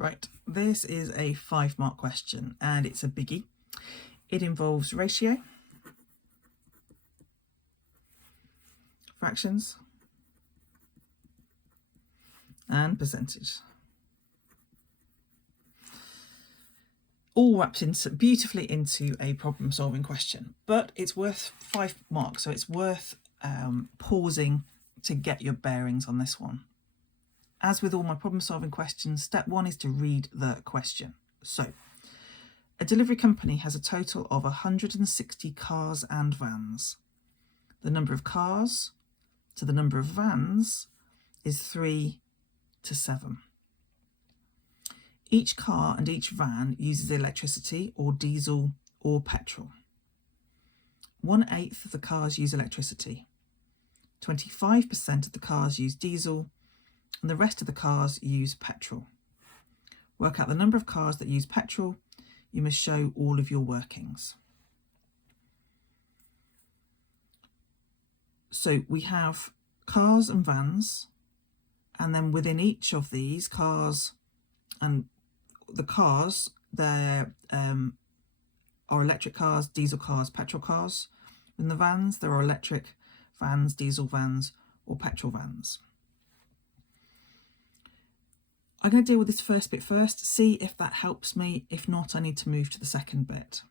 Right, this is a 5-mark question and it's a biggie. It involves ratio, fractions, and percentage. All wrapped beautifully into a problem-solving question, but it's worth 5 marks, so it's worth pausing to get your bearings on this one. As with all my problem-solving questions, step 1 is to read the question. So, a delivery company has a total of 160 cars and vans. The number of cars to the number of vans is 3 to 7. Each car and each van uses electricity or diesel or petrol. 1/8 of the cars use electricity. 25% of the cars use diesel, and the rest of the cars use petrol. Work out the number of cars that use petrol. You must show all of your workings. So we have cars and vans, and then within each of these cars and the cars, there are electric cars, diesel cars, petrol cars. In the vans, there are electric vans, diesel vans, or petrol vans. I'm going to deal with this first bit first, see if that helps me. If not, I need to move to the second bit.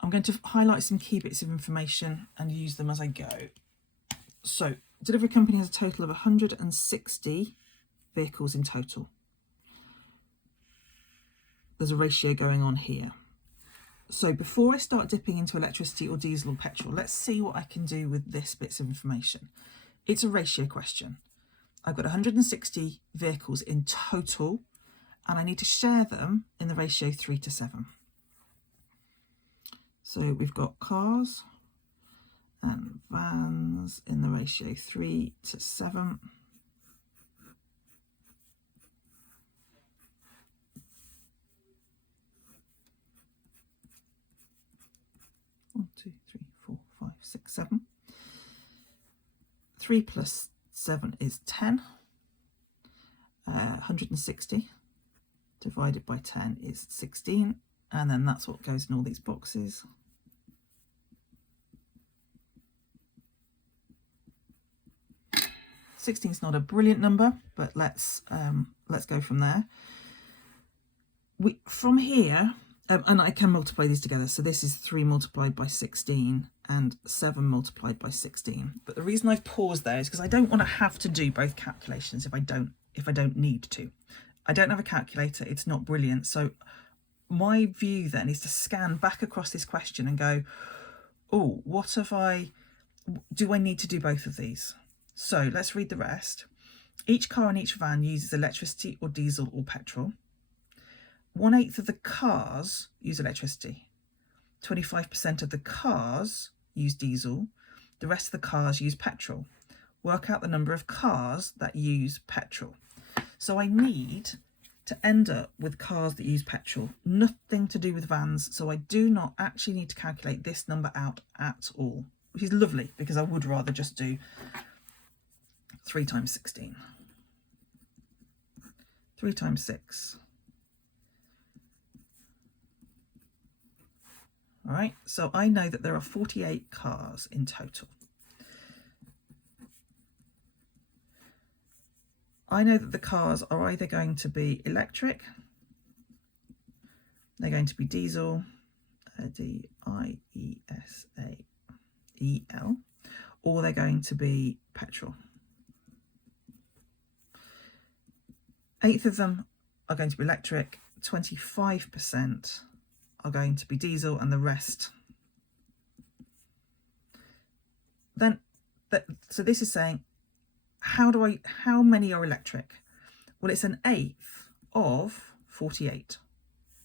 I'm going to highlight some key bits of information and use them as I go. So, delivery company has a total of 160 vehicles in total. There's a ratio going on here. So before I start dipping into electricity or diesel or petrol, let's see what I can do with this bits of information. It's a ratio question. I've got 160 vehicles in total, and I need to share them in the ratio 3 to 7. So we've got cars and vans in the ratio 3 to 7. One, 2, 3, 4, 5, 6, 7. 3 plus 7 is 10. 160 divided by 10 is 16. And then that's what goes in all these boxes. $16 is not a brilliant number, but let's go from there. From here, and I can multiply these together. So this is 3 multiplied by 16 and 7 multiplied by 16. But the reason I've paused there is because I don't want to have to do both calculations if I don't need to. I don't have a calculator. It's not brilliant. So my view then is to scan back across this question and go, oh, do I need to do both of these? So let's read the rest. Each car and each van uses electricity or diesel or petrol. 1/8 of the cars use electricity. 25% of the cars use diesel. The rest of the cars use petrol. Work out the number of cars that use petrol. So I need to end up with cars that use petrol. Nothing to do with vans. So I do not actually need to calculate this number out at all, which is lovely because I would rather just do 3 times 16. 3 times 6. All right, so I know that there are 48 cars in total. I know that the cars are either going to be electric, they're going to be diesel, D-I-E-S-A-E-L, or they're going to be petrol. 1/8 of them are going to be electric, 25% are going to be diesel, and the rest. Then, so this is saying, how many are electric? Well, it's 1/8 of 48.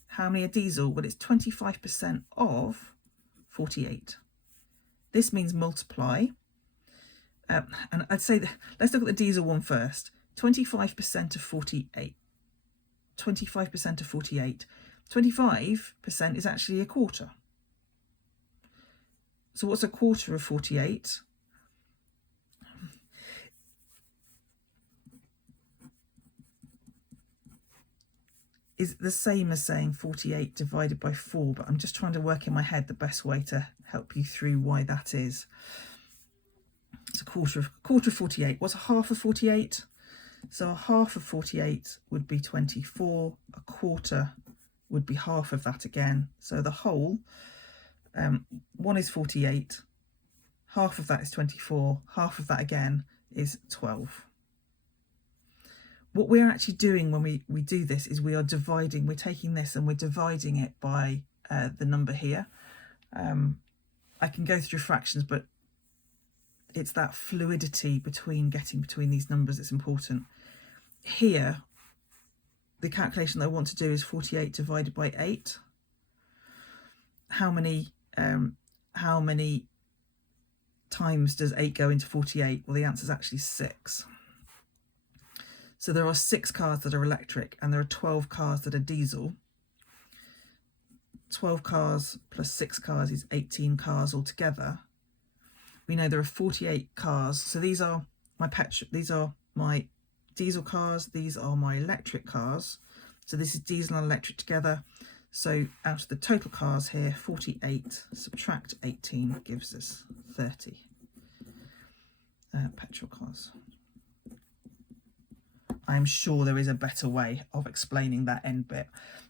How many are diesel? Well, it's 25% of 48. This means multiply. And I'd say let's look at the diesel one first. 25% of 48. 25% of 48. 25% is actually a quarter. So what's a quarter of 48? is the same as saying 48 divided by 4, but I'm just trying to work in my head the best way to help you through why that is. It's a quarter of 48. What's a half of 48? So a half of 48 would be 24. A quarter would be half of that again. So the whole, 1 is 48. Half of that is 24. Half of that again is 12. What we're actually doing when we do this is we are dividing, we're taking this and we're dividing it by the number here. I can go through fractions, but it's that fluidity getting between these numbers that's important. Here, the calculation that I want to do is 48 divided by 8. How many times does 8 go into 48? Well, the answer is actually 6. So there are 6 cars that are electric and there are 12 cars that are diesel. 12 cars plus 6 cars is 18 cars altogether. We know there are 48 cars. So these are my diesel cars, these are my electric cars. So this is diesel and electric together. So out of the total cars here, 48 subtract 18 gives us 30 petrol cars. I'm sure there is a better way of explaining that end bit.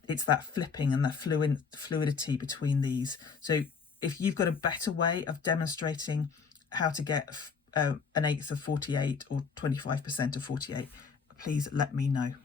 It's that flipping and that fluidity between these. So if you've got a better way of demonstrating how to get an eighth of 48 or 25% of 48, please let me know.